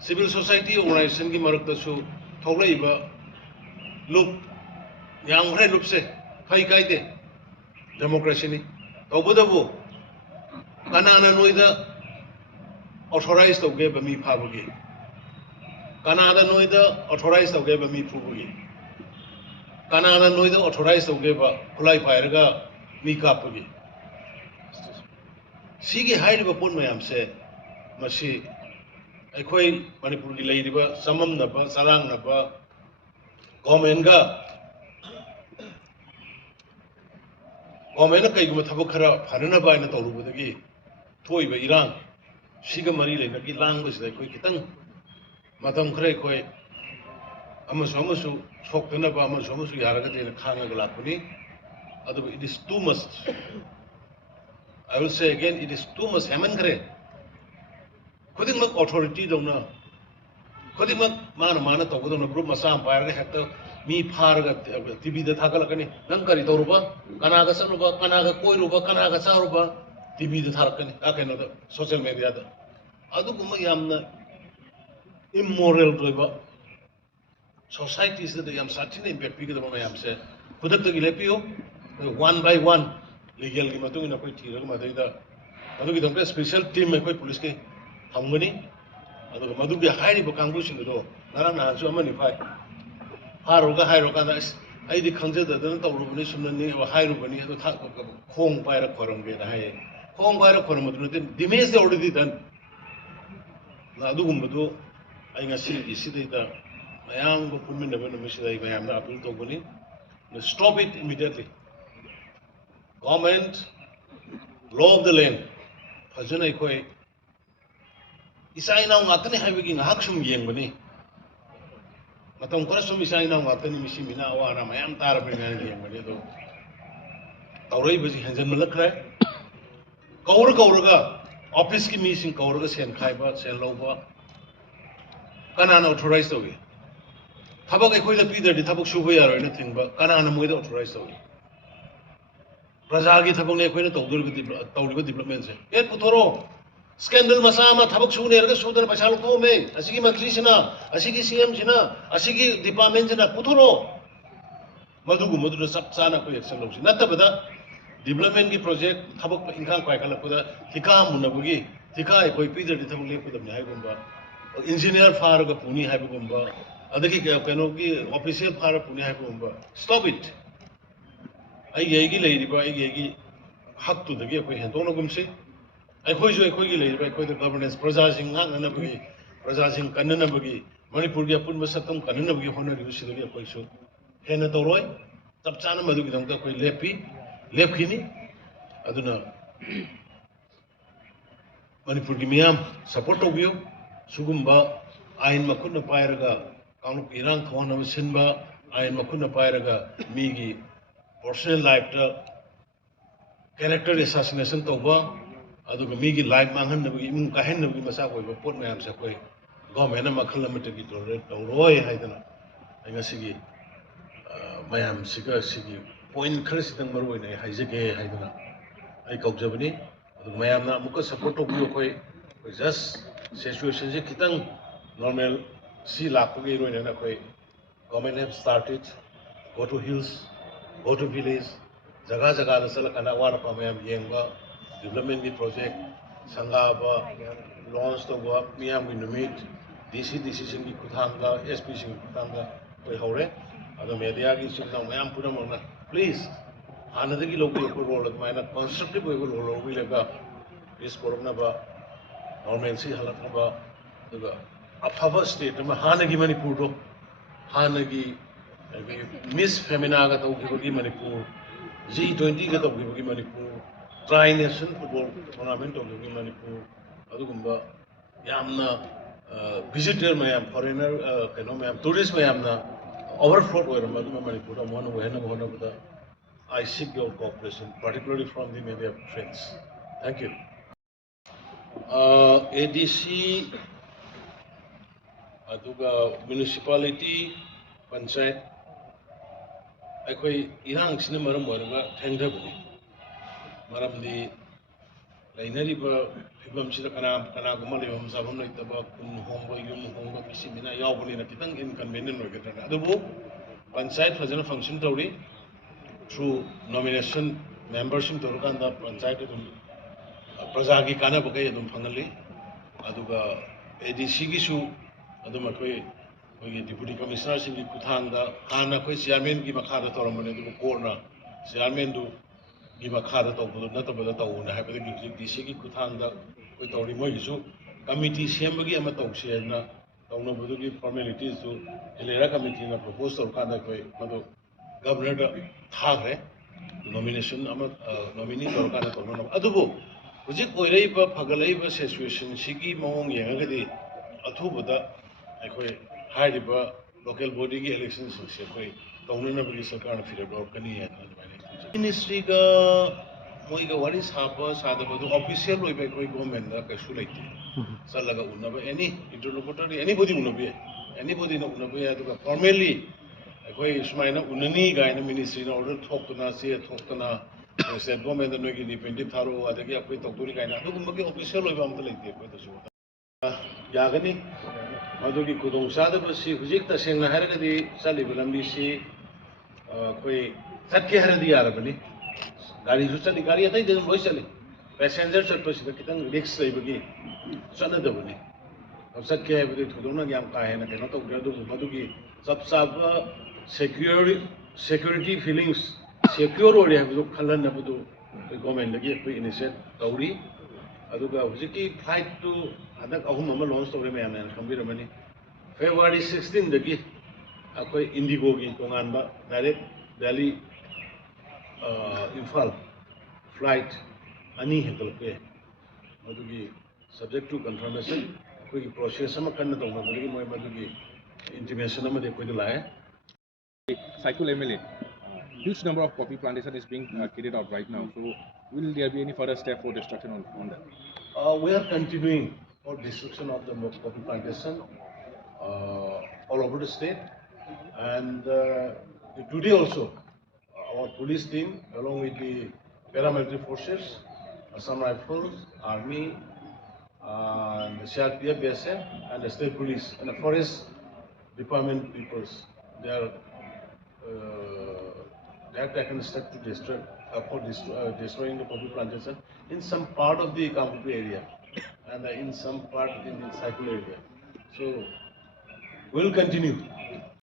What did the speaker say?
civil society organization की मरक तसु थोड़ा इबा loop yang hre loop se fai kai de democracy ni to bu da bu kana na noida authorized to ge ba mi pha bu ge kana da noida authorized to ge ba mi phu bu ge kana na noida authorized to ge ba khulai pai ra mi ka pu ge si gi hai ba pon mayam se masi aikhoi manipur gi lai riba samam na ba sarang na ba government ga government kai gu thabuk khara phanana ba na toru bu dagi thoi ba irang siga mari le gi lang ba se koi kitang matam khare koi amasu sok na ba amasu yara ga de khanga ga lakuni adu it is too much. I will say again, it is too much haman khare khuding mak authority dong na khuding mak mana to dong na group masam pa ga hekta mi phar ga tv da thakala kani nang kari to ruba kana ga saruba kana ga koi ruba kana ga saruba tv da tharakani akeno da social media da adu gumma yamna immoral toiba societies da yam satin impact pi ga ma yam se khudak ta gi lepiyo one by one legal gi matung na koi thira ma dai da adu gi dong ka special team me koi police ke hamgani adu madu gi hairi ba kangbu sing do nara na su amani phai haru ga hairo ka da ai di khangje da dan tawru bani sunna ni wa hairu bani adu thak khong pai ra khoram ge da hai khong pai ra khoram madu din dimage de already done na adu gum madu ai ngasi gi sidai da mayam go pumin da ban mi sidai mayam na appeal to bani stop it immediately. Government, law of the land, fazana ikoi isai na ngatani haibigi ngahak sum yeng bani matam kora sum isai na ngatani misi mina awara mayam tar bani yeng bani do tawrai baji hanjan malakra kaur ga office ki meeting kaur ga sen khai ba sen lo ba kana na authorize to ge thabak ikoi da pi da di thabak shu ba yaro ina thing ba kana na moi da authorize to ge प्रजा की थबक ने कोई ने तौर development से ये पुथरो scandal मसा मा थबक सुने रग सुदन पैसा लको में असिगी मंत्री सिना असिगी सीएम सिना असिगी डिपार्टमेंट सिना पुथरो मधु सब चाना को एक्शन लौसी नतबदा डेवलपमेंट की प्रोजेक्ट थबक इंखांग पाइ खलपदा थिका मुनबगी थिका कोई पीदर दि थबक लेपदम हाय गुंबा इंजीनियर फार ग पुनी हाय गुंबा अदगी कनो की ऑफिशियल फार पुनी हाय गुंबा स्टॉप इट आई हक तो दगे कोई हेंदोनो गुमसे अखोई जो अखोई की गवर्नेंस प्रजा सिंह नबगी प्रजा सिंह कन्नबगी मणिपुर की अपुन सतम कन्नबगी होनरिबो सिदगी अखोई सु हेन तौरोय तब चाना मदुगी दंग कोई लेपखिनी अदुना मणिपुर की मियाम सपोर्ट तौबियो सुगुम्बा आइन मखुन पायरगा कांगु इरांग थोनब सिनबा आइन मखुन पायरगा मीगी personal life ta character assassination to ba adu mi gi life manghan na gi mung ka hen na gi masa ko ba pot mayam sa koi government na makhal na mate gi to roi haidana ai nga sigi mayam siga sigi point khar sidang maru ne haijege haidana ai kaujabani adu mayam na muka support to bi koi just situation je kitang normal si lakh gi roi na koi government have started go to hills go to village, jaga da sala kana war pa mayam yenga development ki project sangaba launch to go miyam ki numit DC decision ki kuthanga SPC ki kuthanga koi hore ado media ki sumna mayam pura mona please another ki logi ko role maina constructive ko role wi lega is korna ba normalcy halat ba daga aphaba state ma hanagi manipur do hanagi Miss Femina got over Manipur, G20 got over Manipur, Tri Nation Football Tournament of Manipur, Adugumba, Yamna, visitor mayam, foreigner, tourist mayamna, overflow where Manipur, one of the I seek your cooperation, particularly from the media friends. Thank you. ADC, Aduga municipality, Panchayat. अखोई इरांग सिने मरम ओरगा थेंगदबनी मरमदी ꯂꯩꯅꯔꯤꯕ ꯐꯤꯕꯝꯁꯤꯗ ꯀꯅꯥꯒꯨꯝꯕ ꯂꯩꯐꯝ ꯆꯥꯐꯝ ꯂꯩꯇꯕ ꯈꯨꯟ ꯍꯣꯡꯕ ꯌꯨꯝ ꯍꯣꯡꯕ ꯃꯤꯁꯤꯡꯅ ꯌꯥꯎꯕꯅꯤꯅ ꯈꯤꯇꯪ ꯏꯟꯀꯟꯚꯤꯅꯤꯌꯟ ꯑꯣꯏꯒꯗ꯭ꯔꯥ ꯑꯗꯨꯕꯨ ꯄꯟꯆꯥꯌꯠ ꯐꯖꯅ ꯐꯪꯁꯟ ꯇꯧꯔꯤ ꯊ꯭ꯔꯨ ꯅꯣꯃꯤꯅꯦꯁꯟ ꯃꯦꯝꯕꯔꯁꯤꯡ ꯇꯧꯔꯀꯥꯟꯗ ꯄꯟꯆꯥꯌꯠ ꯑꯗꯨꯝ ꯄ꯭ꯔꯖꯥꯒꯤ ꯀꯥꯟꯅꯕꯈꯩ ꯑꯗꯨꯝ ꯐꯪꯍꯜꯂꯤ ꯑꯗꯨꯒ ADC-ꯒꯤꯁꯨ ꯑꯗꯨꯝ ꯑꯩꯈꯣꯏꯒꯤ ꯗꯤꯄꯨꯇꯤ ꯀꯃꯤꯁꯅꯔꯁꯤꯡꯒꯤ ꯈꯨꯠꯊꯥꯡꯗ ꯍꯥꯟꯅ ꯑꯩꯈꯣꯏ ꯆꯤꯌꯥꯔꯃꯦꯟꯒꯤ ꯃꯈꯥꯗ ꯇꯧꯔꯝꯕꯅꯤ ꯑꯗꯨꯕꯨ ꯀꯣꯔꯠꯅ ꯆꯤꯌꯥꯔꯃꯦꯟꯗꯨꯒꯤ ꯃꯈꯥꯗ ꯇꯧꯕꯗꯨ ꯅꯠꯇꯕꯗ ꯇꯧꯕꯅꯦ ꯍꯥꯏꯕꯗꯒꯤ ꯍꯧꯖꯤꯛ DC-ꯒꯤ ꯈꯨꯠꯊꯥꯡꯗ ꯑꯩꯈꯣꯏ ꯇꯧꯔꯤ ꯃꯣꯏꯒꯤꯁꯨ ꯀꯃꯤꯇꯤ ꯁꯦꯝꯕꯒꯤ ꯑꯃ ꯇꯧꯁꯤ ꯍꯥꯏꯅ ꯇꯧꯅꯕꯗꯨꯒꯤ ꯐꯣꯔꯃꯦꯂꯤꯇꯤꯁꯇꯨ ꯏꯂꯦꯔꯥ ꯀꯃꯤꯇꯤꯅ ꯄ꯭ꯔꯣꯄꯣꯁ ꯇꯧꯔꯀꯥꯟꯗ ꯑꯩꯈꯣꯏ ꯃꯗꯨ ꯒꯚꯔꯅꯔꯗ ꯊꯥꯈ꯭ꯔꯦ ꯅꯣꯃꯤꯅꯦꯁꯟ ꯑꯃ ꯅꯣꯃꯤꯅꯤ ꯇꯧꯔꯀꯥꯟꯗ ꯇꯧꯅꯅꯕ ꯑꯗꯨꯕꯨ ꯍꯧꯖꯤꯛ ꯑꯣꯏꯔꯛꯏꯕ ꯐꯒꯠꯂꯛꯏꯕ ꯁꯤꯆꯨꯋꯦꯁꯟꯁꯤꯒꯤ ꯃꯑꯣꯡ ꯌꯦꯡꯉꯒꯗꯤ ꯑꯊꯨꯕꯗ ꯑꯩꯈꯣꯏ ꯍꯥꯏꯔꯤꯕ ꯂꯣꯀꯦꯜ ꯕꯣꯗꯤꯒꯤ ꯏꯂꯦꯛꯁꯟꯁꯤꯡꯁꯦ ꯑꯩꯈꯣꯏ ꯇꯧꯅꯅꯕꯒꯤ ꯁꯔꯀꯥꯔꯅ ꯐꯤꯔꯦꯞ ꯂꯧꯔꯛꯀꯅꯤ ꯍꯥꯏꯅ ꯑꯗꯨꯃꯥꯏꯅ ꯃꯤꯅꯤꯁꯇ꯭ꯔꯤꯒ ꯃꯣꯏꯒ ꯋꯥꯔꯤ ꯁꯥꯕ ꯁꯥꯗꯕꯗꯨ ꯑꯣꯐꯤꯁꯤꯌꯦꯜ ꯑꯣꯏꯕ ꯑꯩꯈꯣꯏ ꯒꯣꯔꯃꯦꯟꯗ ꯀꯩꯁꯨ ꯂꯩꯇꯦ ꯆꯠꯂꯒ ꯎꯅꯕ ꯑꯦꯅꯤ ꯏꯟꯇꯔꯂꯣꯀꯨꯇꯔꯗꯤ ꯑꯦꯅꯤꯕꯣꯗꯤ ꯎꯅꯕ ꯌꯥꯏ ꯑꯦꯅꯤꯕꯣꯗꯤꯅ ꯎꯅꯕ ꯌꯥꯏ ꯑꯗꯨꯒ ꯐꯣꯔꯃꯦꯜꯂꯤ ꯑꯩꯈꯣꯏ ꯁꯨꯃꯥꯏꯅ ꯎꯅꯅꯤ ꯀꯥꯏꯅ ꯃꯤꯅꯤꯁꯇ꯭ꯔꯤꯅ ꯑꯣꯔꯗꯔ ꯊꯣꯛꯇꯅ ꯆꯦ ꯊꯣꯛꯇꯅ ꯁ꯭ꯇꯦꯠ ꯒꯣꯔꯃꯦꯟꯗ ꯅꯣꯏꯒꯤ ꯔꯤꯄ꯭ꯔꯦꯖꯦꯟꯇꯦꯇꯤꯚ ꯊꯥꯔꯛꯑꯣ ꯑꯗꯒꯤ ꯑꯩꯈꯣꯏ ꯇꯧꯗꯣꯔꯤ ꯀꯥꯏꯅ ꯑꯗꯨꯒꯨꯝꯕꯒꯤ ꯑꯣꯐꯤꯁꯤꯌꯦꯜ ꯑꯣꯏꯕ ꯑꯝꯇ ꯂꯩꯇꯦ ꯑꯩꯈꯣꯏꯗꯁꯨ ꯌꯥꯒꯅꯤ ꯃꯗꯨꯒꯤ ꯈꯨꯗꯣꯡꯆꯥꯗꯕꯁꯤ ꯍꯧꯖꯤꯛ ꯇꯁꯦꯡꯅ ꯍꯥꯏꯔꯒꯗꯤ ꯆꯠꯂꯤꯕ ꯂꯝꯕꯤꯁꯤ ꯑꯩꯈꯣꯏ ꯆꯠꯀꯦ ꯍꯥꯏꯔꯗꯤ ꯌꯥꯔꯕꯅꯤ ꯒꯥꯔꯤꯁꯨ ꯆꯠꯂꯤ ꯒꯥꯔꯤ ꯑꯇꯩꯗꯤ ꯑꯗꯨꯝ ꯂꯣꯏ ꯆꯠꯂꯤ ꯄꯦꯁꯦꯟꯖꯔ ꯆꯠꯄꯁꯤꯗ ꯈꯤꯇꯪ ꯔꯤꯛꯁ ꯂꯩꯕꯒꯤ ꯆꯠꯅꯗꯕꯅꯤ ꯆꯠꯀꯦ ꯍꯥꯏꯕꯗꯤ ꯊꯣꯏꯗꯣꯛꯅ ꯌꯥꯝ ꯀꯥ ꯍꯦꯟꯅ ꯀꯩꯅꯣ ꯇꯧꯗ꯭ꯔꯦ ꯑꯗꯨꯕꯨ ꯃꯗꯨꯒꯤ ꯆꯞ ꯆꯥꯕ ꯁꯦꯀ꯭ꯌꯨꯔꯤꯇꯤ ꯐꯤꯂꯤꯡꯁ ꯁꯦꯀ꯭ꯌꯣꯔ ꯑꯣꯏꯔꯦ ꯍꯥꯏꯕꯗꯨ ꯈꯜꯍꯟꯅꯕꯗꯨ ꯑꯩꯈꯣꯏ ꯒꯣꯔꯃꯦꯟꯗꯒꯤ ꯑꯩꯈꯣꯏ ꯏꯅꯤꯁꯤꯌꯦꯠ ꯇꯧꯔꯤ ꯑꯗꯨꯒ ꯍꯧꯖꯤꯛꯀꯤ ꯐ꯭ꯂꯥꯏꯠꯇꯨ ꯍꯟꯗꯛ 3 ꯑꯃ ꯂꯣꯟꯆ ꯇꯧꯔꯦ ꯃꯌꯥꯝꯅ ꯈꯪꯕꯤꯔꯝꯃꯅꯤ ꯐꯦꯕ꯭ꯔꯨꯋꯥꯔꯤ 16ꯗꯒꯤ ꯑꯩꯈꯣꯏ ꯏꯟꯗꯤꯒꯣꯒꯤ ꯇꯣꯉꯥꯟꯕ ꯗꯥꯏꯔꯦꯛ ꯗꯦꯜꯂꯤ ꯏꯝꯐꯥꯜ ꯐ꯭ꯂꯥꯏꯠ 2 ꯍꯦꯟꯒꯠꯂꯛꯄ ꯌꯥꯏ ꯃꯗꯨꯒꯤ ꯁꯕꯖꯦꯛ ꯇꯨ ꯀꯟꯐꯔꯃꯦꯁꯟ ꯑꯩꯈꯣꯏꯒꯤ ꯄ꯭ꯔꯣꯁꯦꯁ ꯑꯃ ꯀꯟꯅ ꯇꯧꯅꯕꯗꯒꯤ ꯃꯣꯏ ꯃꯗꯨꯒꯤ intimation amadi akoida lae Cycle MLA, huge number of poppy plantation is being carried out right now. So, will there be any further step for destruction on that? We are continuing for destruction of the poppy plantation all over the state, and today also our police team along with the paramilitary forces, Assam Rifles, Army, and the CRPF, BSF, and the state police and the forest department peoples. They are taken a step to destroying the poppy plantation in some part of the Kampupi area and in some part in the Cycle area. So we'll continue.